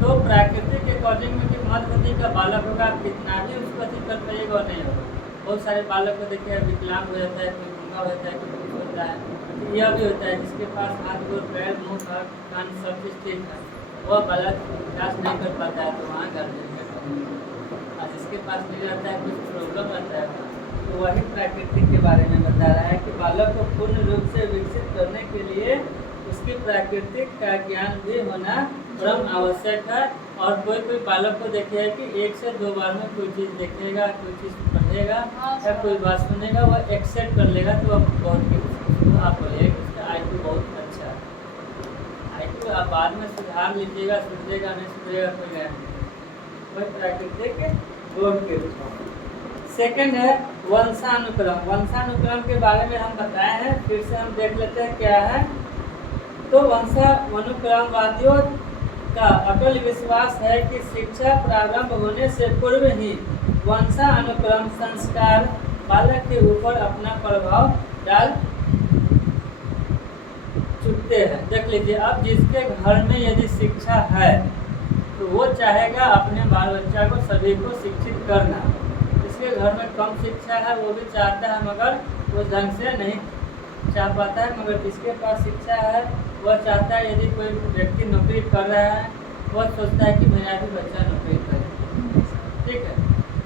तो प्राकृतिक के अकॉर्डिंग में कि मध्य बुद्धि का बालक होगा, कितना भी उसको अति कर पाएगा और नहीं होगा। बहुत सारे बालक को देखिए विकलांग हो जाता है, कोई गूंगा होता है, कोई कुछ होता है। तो यह भी होता है जिसके पास हाथ गोड़ पैर मुँह कान सब चीज़ ठीक है, वह बालक विकास नहीं कर पाता है, तो वहाँ गार्जियन का कमी है। और जिसके पास नहीं रहता है, कुछ प्रॉब्लम रहता है, तो वही प्राकृतिक के बारे में बता रहा है कि बालक को पूर्ण रूप से विकसित करने के लिए उसकी प्राकृतिक का ज्ञान भी होना परम आवश्यक है। और कोई कोई बालक को देखे है कि 1 से 2 बार में कोई चीज़ देखेगा, कोई चीज़ पढ़ेगा या कोई बात सुनेगा, वह एक्सेप्ट कर लेगा, तो अब बहुत आप बोलिए कि उसका IQ बहुत अच्छा है। IQ आप बाद में सुधार लीजिएगा, सुधरेगा नहीं सुधरेगा कोई नहीं, वही प्राकृतिक गुण के रूप। सेकंड है वंशानुक्रम। वंशानुक्रम के बारे में हम बताए हैं, फिर से हम देख लेते हैं क्या है। तो वंशानुक्रमवादियों का अटल विश्वास है कि शिक्षा प्रारंभ होने से पूर्व ही वंशानुक्रम संस्कार बालक के ऊपर अपना प्रभाव डाल चुकते हैं। देख लीजिए, अब जिसके घर में यदि शिक्षा है तो वो चाहेगा अपने बाल बच्चा को सभी को शिक्षित करना। जिसके घर में कम शिक्षा है वो भी चाहता है मगर वो ढंग से नहीं चाह पाता है। मगर जिसके पास शिक्षा है वह चाहता है, यदि कोई व्यक्ति नौकरी कर रहा है वह सोचता है कि मेरा भी बच्चा नौकरी करे। ठीक है,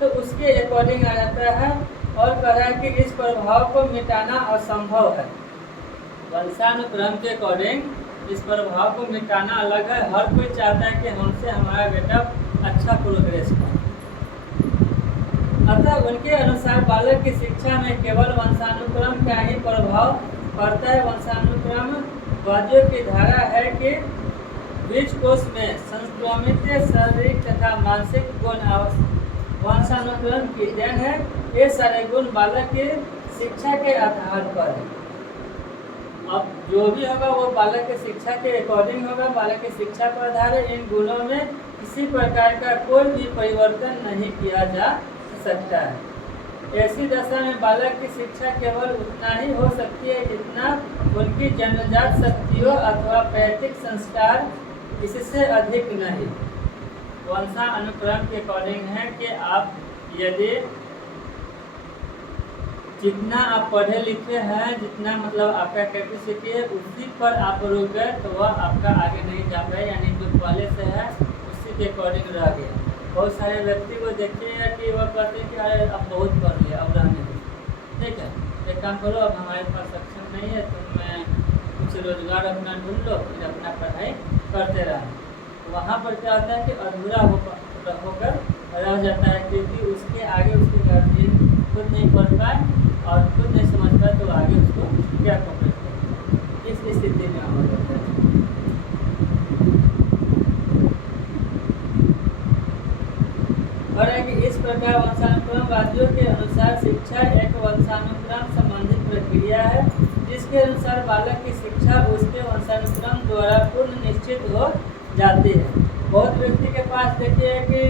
तो उसके अकॉर्डिंग आ जाता है और कह रहा है कि इस प्रभाव को मिटाना असंभव है। वंशानुक्रम के अकॉर्डिंग इस प्रभाव को मिटाना अलग है। हर कोई चाहता है कि हमसे हमारा बेटा अच्छा प्रोग्रेस करे। अतः उनके अनुसार बालक की शिक्षा में केवल वंशानुक्रम का ही प्रभाव पड़ता है। वंशानुक्रम वादियों की धारा है कि बीज कोष में संक्रमित शारीरिक तथा मानसिक गुण वंशानुक्रम की देन है। ये सारे गुण बालक की शिक्षा के आधार पर है। अब जो भी होगा वो बालक की शिक्षा के अकॉर्डिंग होगा, बालक की शिक्षा पर आधार है। इन गुणों में किसी प्रकार का कोई भी परिवर्तन नहीं किया जा सकता है। ऐसी दशा में बालक की शिक्षा केवल उतना ही हो सकती है जितना उनकी जन्मजात शक्तियों अथवा पैतृक संस्कार, इससे अधिक नहीं। वंशानुक्रम के अकॉर्डिंग है कि आप यदि जितना आप पढ़े लिखे हैं, जितना मतलब आपका कैपेसिटी है उसी पर आप रुक गए तो वह आपका आगे नहीं जा पाए, यानी जो पहले से है उसी के अकॉर्डिंग रह गया। बहुत सारे व्यक्ति को देखिएगा कि वह कहते हैं कि अरे अब बहुत पढ़ लिया, अब रहने दो। ठीक है, एक काम करो, अब हमारे पास सक्षम नहीं है तो मैं कुछ रोजगार अपना ढूंढ लो, फिर अपना पढ़ाई करते रहो। वहाँ पर क्या होता है कि अधूरा होकर रह जाता है, क्योंकि उसके आगे उसके गार्जियन खुद नहीं पढ़ पाए और खुद नहीं समझ पाए तो आगे उसको क्या कॉपरेट करें, इस स्थिति में हो जाता है। और है कि इस प्रकार वंशानुक्रमवादियों के अनुसार शिक्षा एक वंशानुक्रम संबंधित प्रक्रिया है जिसके अनुसार बालक की शिक्षा उसके वंशानुक्रम द्वारा पूर्ण निश्चित हो जाती है। बहुत व्यक्ति के पास देखिए कि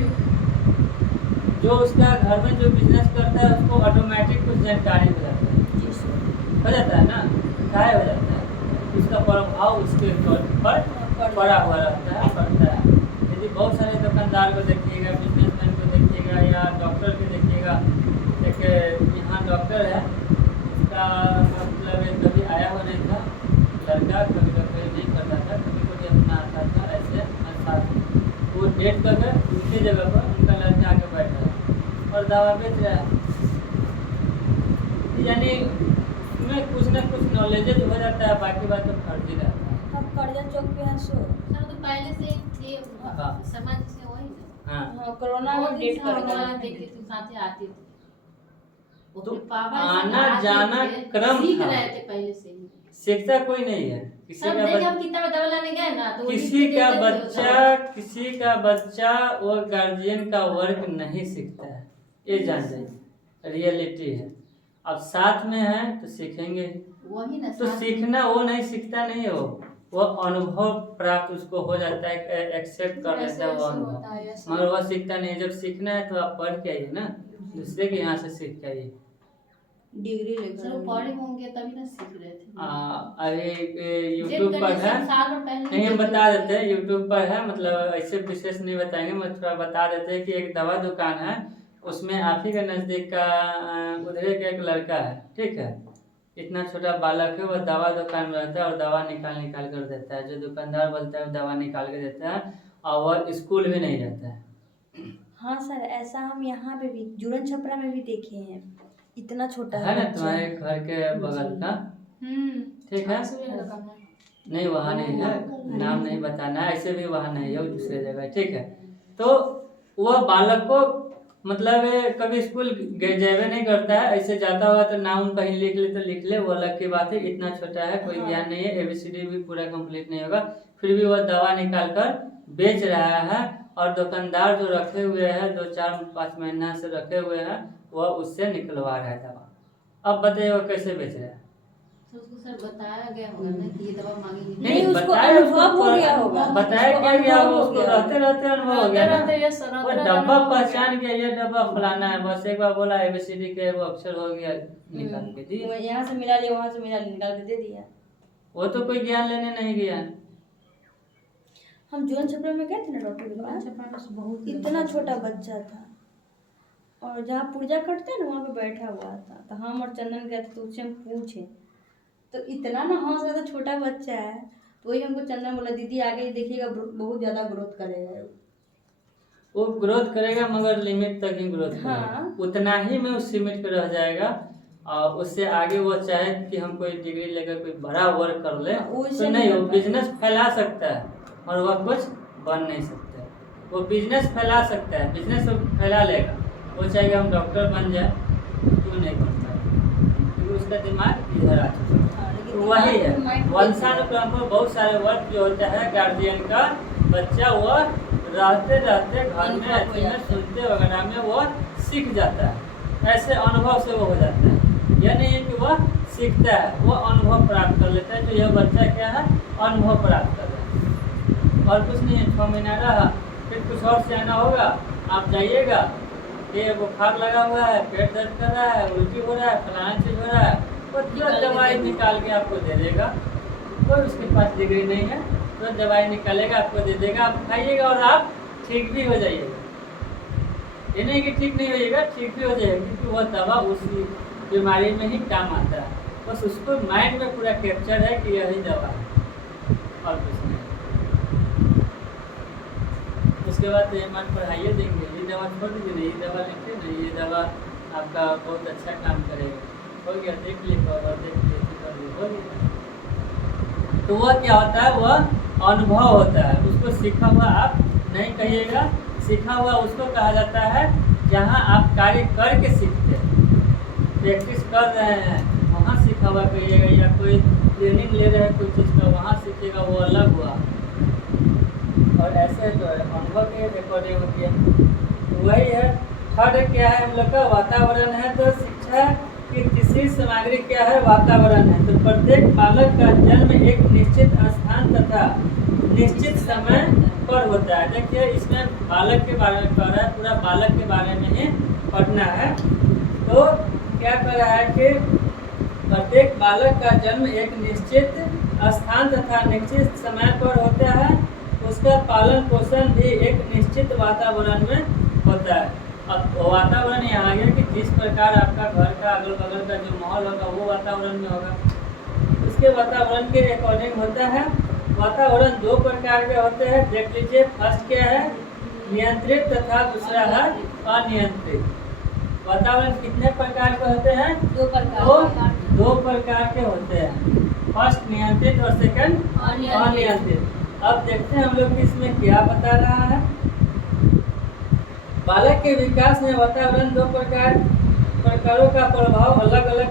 जो उसका घर में जो बिजनेस करता है उसको ऑटोमेटिक कुछ जानकारी हो जाता है, हो जाता है ना, काय हो जाता है, उसका प्रभाव उसके पर पड़ा हुआ रहता है, पड़ता है। यदि बहुत सारे दुकानदार को देखिएगा, बिजनेसमैन को देखिएगा या डॉक्टर को देखिएगा, एक यहाँ डॉक्टर है, इसका मतलब कभी आया हुआ नहीं था लड़का, कभी कभी नहीं करता था, कभी कभी अपना आता था ऐसे साथ वो डेट करके उनकी जगह पर उनका लड़का आके बैठा है और दवा बेच रहा है, यानी उसमें कुछ ना कुछ नॉलेज हो जाता है, बाकी बात तो फर्जी रहता है। अब कर्जा चौक पे है सो सर तो पहले से थे हाँ। समाज से वही ना। हाँ कोरोना में डेट कर कोरोना देखते थे साथे आते थे, तो उसके पापा से आना आते जाना थे, क्रम सीख था। रहे थे पहले से ही। सीखता कोई नहीं है, किसी सब का देखे हम किताब दवा लाने गए ना तो वही किसी देते का थे बच्चा किसी का बच्चा वो गार्जियन का वर्क नहीं सीखता है, ये जान जाइए, रियलिटी है। अब साथ में है तो सीखेंगे, वही ना तो साथ- सीखना वो नहीं सीखता नहीं है, वो अनुभव प्राप्त उसको हो जाता है, एक्सेप्ट कर लेता है वो अनुभव, मगर वह सीखता नहीं। जब सीखना है तो आप पढ़ के आइए ना, दूसरे के यहाँ से सीख के आइए। डिग्री सर लेकर पढ़े होंगे तभी ना सीख रहे थे। अरे जेब यूट्यूब पर करने है, से साल भर पहले नहीं हम देखे बता थे। देते हैं, यूट्यूब पर है, मतलब ऐसे विशेष नहीं बताएंगे, मैं थोड़ा बता देते हैं कि एक दवा दुकान है, उसमें आप ही के नज़दीक का उधरे का एक लड़का है, ठीक है, इतना छोटा बालक है, वह दवा दुकान में रहता है और दवा निकाल कर देता है, जो दुकानदार बोलता है वो दवा निकाल के देता है, और वह स्कूल भी नहीं जाता है। हाँ सर, ऐसा हम यहाँ पे भी जुड़न छपरा में भी देखे हैं, इतना छोटा है ना बच्चा। तुम्हारे घर के बगल का, ठीक है, नहीं वहाँ नहीं है, नाम नहीं बताना है, ऐसे भी वहाँ नहीं है, वो दूसरे जगह, ठीक है। तो वह बालक को मतलब कभी स्कूल जेबे नहीं करता है, ऐसे जाता हुआ तो नाम कहीं लिख ले तो लिख ले, वो अलग की बात है, इतना छोटा है, कोई ज्ञान नहीं है, ABCD भी पूरा कंप्लीट नहीं होगा, फिर भी वह दवा निकाल कर बेच रहा है, और दुकानदार जो रखे हुए हैं 2-4-5 महीना से रखे हुए हैं, वह उससे निकलवा रहा है दवा। अब बताइए वो कैसे बेच रहा है? तो उसको सर बताया गया होगा ना कि ये दवा मांगेंगे नहीं, उसको बताया अनुभव हो गया होगा, बताया क्या गया होगा, उसको रहते रहते अनुभव हो गया रहते ना, ये सर वो डब्बा पहचान गया, ये डब्बा फलाना है, बस एक बार बोला ABCD के वो अक्षर हो गया, निकाल के दी, यहाँ से मिला लिया, वहाँ से मिला लिया, निकाल के दे दिया। वो तो कोई ज्ञान लेने नहीं गया। हम जुड़न छपरा में गए थे ना डॉक्टर के पास, बहुत इतना छोटा बच्चा था, और जहाँ पुर्जा कटते हैं ना वहाँ पे बैठा हुआ था, तो हम और चंदन गए थे तो उससे हम पूछे, तो इतना ना हंस रहा था, छोटा बच्चा है, तो वही हमको चंदन बोला, दीदी आगे देखिएगा बहुत ज़्यादा ग्रोथ करेगा। वो ग्रोथ करेगा मगर लिमिट तक ही ग्रोथ करेगा, हाँ। उतना ही में उस सीमित पे रह जाएगा, और उससे आगे वो चाहे कि हम कोई डिग्री लेकर कोई बड़ा वर्क कर ले, हाँ, वो तो इससे नहीं, नहीं वो होता। बिजनेस फैला सकता है और वह कुछ बन नहीं सकता है। वो बिजनेस फैला सकता है, बिजनेस फैला लेगा, वो चाहेगा हम डॉक्टर बन जाए, तू नहीं बन पाएगा, क्योंकि उसका दिमाग इधर आ चुका है। तो वही है, वंशानुक्रम पर बहुत सारे वर्क जो होता है गार्जियन का, बच्चा वो रहते रहते घर में अच्छे में सुनते वगैरह में वो सीख जाता है, ऐसे अनुभव से वो हो जाता है, यह नहीं है कि वह सीखता है, वो अनुभव प्राप्त कर लेता है। तो यह बच्चा क्या है, अनुभव प्राप्त कर रहा है, और कुछ नहीं है। 6 महीना रहा, फिर कुछ और सियाना होगा, आप जाइएगा, ये बुखार लगा हुआ है, पेट दर्द कर रहा है, उल्टी हो रहा है, फलाना चीज हो रहा है, वो तुरंत दवाई निकाल के आपको दे देगा, कोई उसके पास डिग्री नहीं है, तुरंत दवाई निकालेगा आपको दे देगा, आप खाइएगा और आप ठीक भी हो जाइएगा। ये नहीं कि ठीक नहीं होइएगा, ठीक भी हो जाएगा, क्योंकि वह दवा उसी बीमारी में ही काम आता है, बस उसको माइंड में पूरा कैप्चर है कि यही दवा है और कुछ नहीं। उसके बाद ये मत पढ़ाइए देंगे, ये दवा छोड़ दीजिए नहीं, ये दवा लिखिए नहीं, ये दवा आपका बहुत अच्छा काम करेगा, हो गया, देख लिखो और देख लिखो, हो गया। तो वह क्या होता है, वह अनुभव होता है, उसको सीखा हुआ आप नहीं कहिएगा, सीखा हुआ उसको कहा जाता है जहाँ आप कार्य करके सीखते हैं। प्रैक्टिस कर रहे हैं वहाँ सीखा हुआ करिएगा, या कोई ट्रेनिंग ले रहे हैं कोई चीज़ का वहाँ सीखिएगा, वो अलग हुआ। और ऐसे जो है अनुभव के रिकॉर्डिंग होती है। तो वही है। थर्ड क्या है हम लोग का, वातावरण है। तो शिक्षा की तीसरी सामग्री क्या है, वातावरण है। तो प्रत्येक बालक का जन्म एक निश्चित स्थान तथा निश्चित समय पर होता है। देखिए इसमें बालक के बारे में पढ़ रहा है, पूरा बालक के बारे में ही पढ़ना है। तो क्या कर रहा है कि प्रत्येक बालक का जन्म एक निश्चित स्थान तथा निश्चित समय पर होता है। उसका पालन पोषण भी एक निश्चित वातावरण में होता है। अब वातावरण यहाँ आ गया कि जिस प्रकार आपका घर का अगल बगल का जो माहौल होगा वो वातावरण में होगा, उसके वातावरण के अकॉर्डिंग होता है। वातावरण दो प्रकार के होते हैं, देख लीजिए। फर्स्ट क्या है, नियंत्रित तथा दूसरा है अनियंत्रित। वातावरण कितने प्रकार के होते हैं, दो प्रकार के होते हैं। फर्स्ट नियंत्रित और सेकंड अनियंत्रित। अब देखते हैं हम लोग कि इसमें क्या बता रहा है। बालक के विकास में वातावरण दो प्रकारों का प्रभाव अलग अलग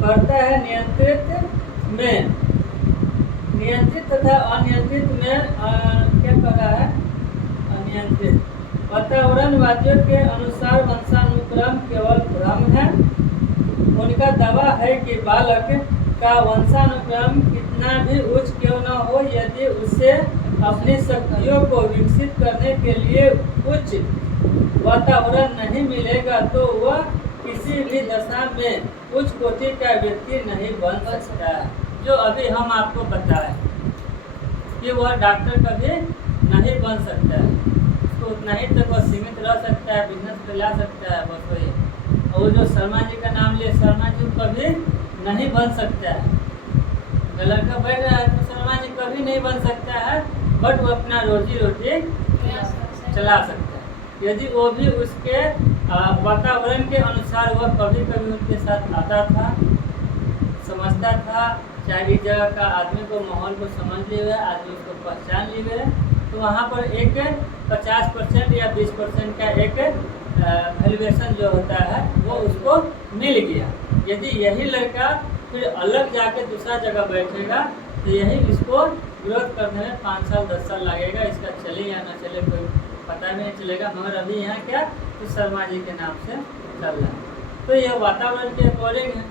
पड़ता है। नियंत्रित तथा अनियंत्रित में क्या कर रहा है, अनियंत्रित। वातावरणवादियों के अनुसार वंशानुक्रम केवल भ्रम है। उनका दावा है कि बालक का वंशानुक्रम कितना भी उच्च क्यों न हो, यदि उसे अपनी शक्तियों को विकसित करने के लिए उच्च वातावरण नहीं मिलेगा तो वह किसी भी दशा में उच्च कोटि का व्यक्ति नहीं बन सकता। जो अभी हम आपको बताएं कि वह डॉक्टर कभी नहीं बन सकता है, उसको उतना ही तक वह सीमित रह सकता है, बिजनेस पे ला सकता है, बस वही। और जो शर्मा जी का नाम लिए, शर्मा जी कभी नहीं बन सकता है। लड़का बैठ रहा है तो शर्मा जी कभी नहीं बन सकता है, बट वो अपना रोजी रोटी चला सकता है यदि वो भी उसके वातावरण के अनुसार वह कभी कभी उनके साथ आता था, समझता था। चाहे इस जगह का आदमी को माहौल को समझ लिए हुए, आदमी उसको पहचान लिए हुए, तो वहाँ पर एक 50% या 20% का एक वैल्यूएशन जो होता है वो उसको मिल गया। यदि यही लड़का फिर अलग जाके दूसरा जगह बैठेगा तो यही इसको ग्रोथ करने में 5 साल 10 साल लगेगा। इसका चले या ना चले कोई पता नहीं चलेगा, मगर अभी यहाँ क्या तो शर्मा जी के नाम से चल रहा है। तो यह वातावरण के अकॉर्डिंग है।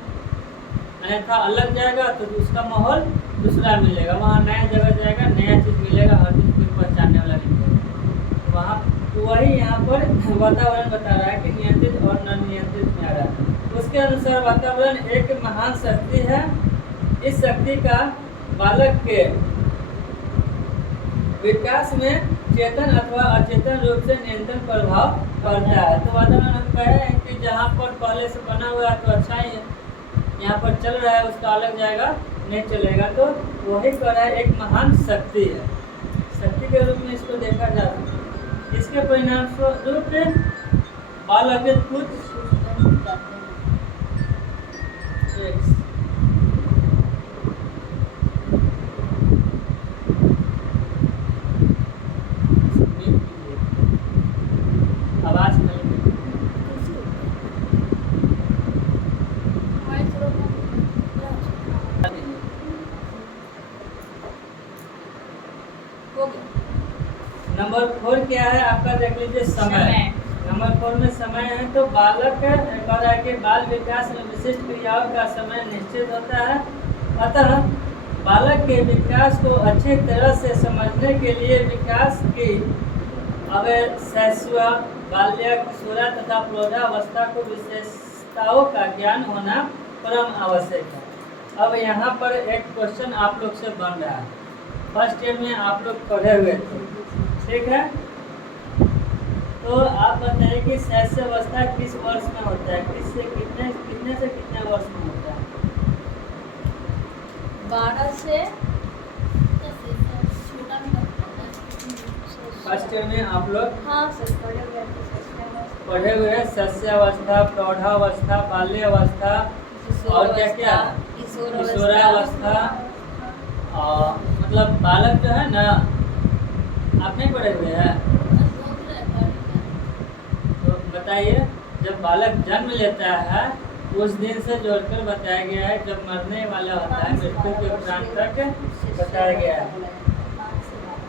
अन्यथा अलग जाएगा तो उसका माहौल दूसरा मिलेगा, वहाँ नया जगह जाएगा, नया चीज़ मिलेगा, हर चीज़ कोई पहचानने वाला नहीं मिलेगा। वहाँ वही यहाँ पर वातावरण बता रहा है कि नियंत्रित और न नियंत्रित में आ रहा है। उसके अनुसार वातावरण एक महान शक्ति है। इस शक्ति का बालक के विकास में चेतन अथवा अचेतन रूप से नियंत्रण प्रभाव पड़ता है। तो वातावरण हम कह रहे हैं कि जहाँ पर पहले से बना हुआ है तो अच्छा ही है, यहाँ पर चल रहा है उसका अलग जाएगा नहीं चलेगा, तो वही कह रहा है एक महान शक्ति है। शक्ति के रूप में इसको देखा जा सकता है। इसके परिणाम स्वरूप बालक कुछ आवाज नंबर 4 क्या है आपका, देख लीजिए समय। नंबर 4 में समय है। तो बालक कह रहा है कि बाल विकास में विशिष्ट क्रियाओं का समय निश्चित होता है। अतः बालक के विकास को अच्छी तरह से समझने के लिए विकास की शैशव, बाल्य, किशोरा तथा प्रौढ़ावस्था को विशेषताओं का ज्ञान होना परम आवश्यक है। अब यहाँ पर एक क्वेश्चन आप लोग से बन रहा है, फर्स्ट ईयर में आप लोग पढ़े हुए थे, ठीक है। तो आप बताइए कि शैशवावस्था किस वर्ष में होता है, कितने से कितने वर्ष में होता है? 12 से फर्स्ट ईयर में आप लोग हाँ सर पढ़े हुए हैं शैशवावस्था, प्रौढ़ावस्था, बाल्यावस्था और क्या क्या किशोरावस्था। मतलब बालक जो है ना, आप नहीं पढ़े हुए हैं तो बताइए, जब बालक जन्म लेता है उस दिन से जोड़कर बताया गया है जब मरने वाला होता है, मृत्यु के उपरांत तक बताया गया है। 5 से 12।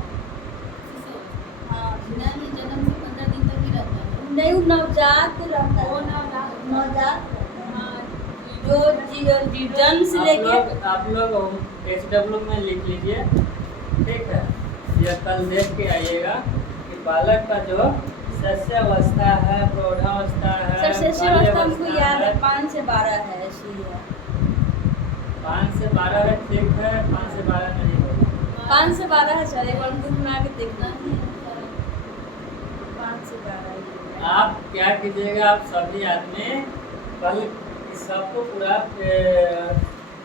हाँ, नहीं, जन्म से 15 दिन तक ही रहता है। नहीं, वो नवजात रहता है। वो नवजात नवजात रहता है। हाँ, जो जन्म से लेके आप लोग SW में लिख लीजिए, ठीक है। यह कल देख के आइएगा कि बालक का जो शस्यावस्था है, प्रौढ़ावस्था है, सर शिष्यावस्था हमको बाल्यावस्था याद है है। 5 से 12 है, ऐसी है। 5 से 12 है, ठीक है। 5 से 12 नहीं होगा। 5 से 12 है सर, एक बार हमको बना के देखना नहीं, है। 5 से 12 आप क्या कीजिएगा, आप सभी आदमी कल इस सबको पूरा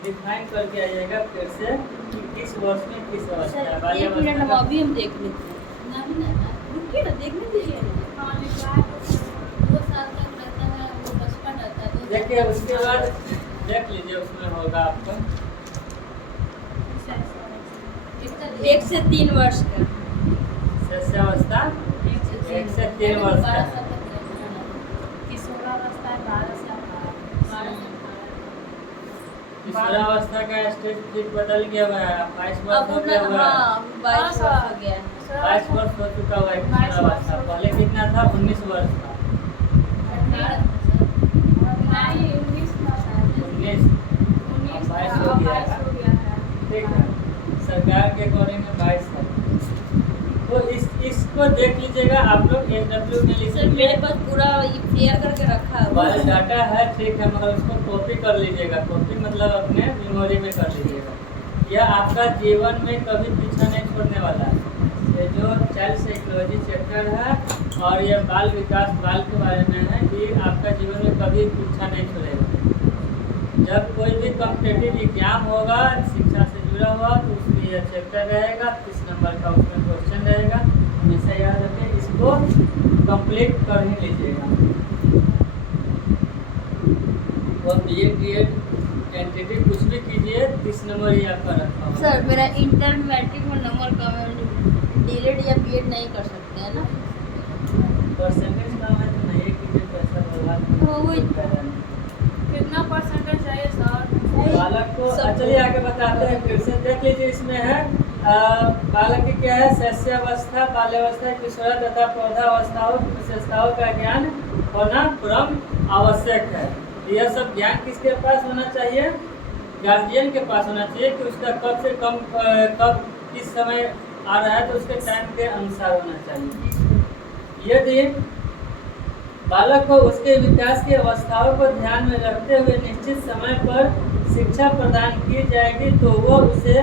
डिफाइन करके आइएगा फिर से कि किस वर्ष में किस अवस्था है। सर 1 मिनट हम अभी हम देख लेते हैं। नहीं, नहीं, रुकिए ना, देखने दीजिए ना। हाँ, लिखा है तो 2 साल तक रहता है, वो बचपन रहता है। 2 साल देखिए, तक उसके बाद देख लीजिए, उसमें होगा आपको कितना 1 से 3 वर्ष का। शस्यावस्था 1 से 3 वर्ष 12 का। साल तक रहता है। किशोरावस्था है 12 से 18। 12 से 18। किशोरावस्था का स्टेज ठीक बदल गया हुआ है। 22 अब वर्ष हो उतना गया हुआ है। हाँ 22 हाँ, वर्ष हो गया है। 22 वर्ष हो चुका हुआ है 22 किशोरावस्था। वर्ष। पहले कितना था? 19 वर्ष था। नहीं, 19 था शायद। 19 19 22 था, हो अब गया 22 है। हो गया है। ठीक है, सरकार के अकॉर्डिंग में 22 है। तो इसको देख लीजिएगा आप लोग। SW में लिख सर मेरे लीजिए, पास पूरा ये क्लियर करके रखा है। बायो डाटा है, ठीक है, मगर उसको कॉपी कर लीजिएगा। कॉपी मतलब अपने मेमोरी में कर लीजिएगा। यह आपका जीवन में कभी पीछा नहीं छोड़ने वाला है। ये जो चाइल्ड साइकोलॉजी चैप्टर है और ये बाल विकास बाल के बारे में है, ये आपका जीवन में कभी पीछा नहीं छोड़ेगा। जब कोई भी कॉम्पिटिटिव एग्जाम होगा शिक्षा से जुड़ा हुआ तो उसमें यह चैप्टर रहेगा, 30 नंबर का उसमें क्वेश्चन रहेगा। हमेशा याद रखें, इसको कंप्लीट कर ही लीजिएगा। और BEd एंटिटी कुछ भी कीजिए, 30 नंबर ही आपका रखा होगा। सर मेरा इंटर मैट्रिक में नंबर कम है, डीएलएड या बीएड नहीं कर सकते हैं ना। परसेंटेज कम है तो नहीं कीजिए, पैसा बर्बाद हाँ, वही तो। कितना परसेंटेज चाहिए सर? बालक को चलिए आगे बताते हैं। फिर से देख लीजिए, इसमें है बालक की क्या है? शस्यावस्था, बाल्यावस्था, किशोर तथा प्रौढ़ावस्थाओं की विशेषताओं का ज्ञान होना परम आवश्यक है। यह सब ज्ञान किसके पास होना चाहिए? गार्जियन के पास होना चाहिए कि उसका कब से कब किस समय आ रहा है, तो उसके टाइम के अनुसार होना चाहिए। यदि बालक को उसके विकास की अवस्थाओं को ध्यान में रखते हुए निश्चित समय पर शिक्षा प्रदान की जाएगी तो वह उसे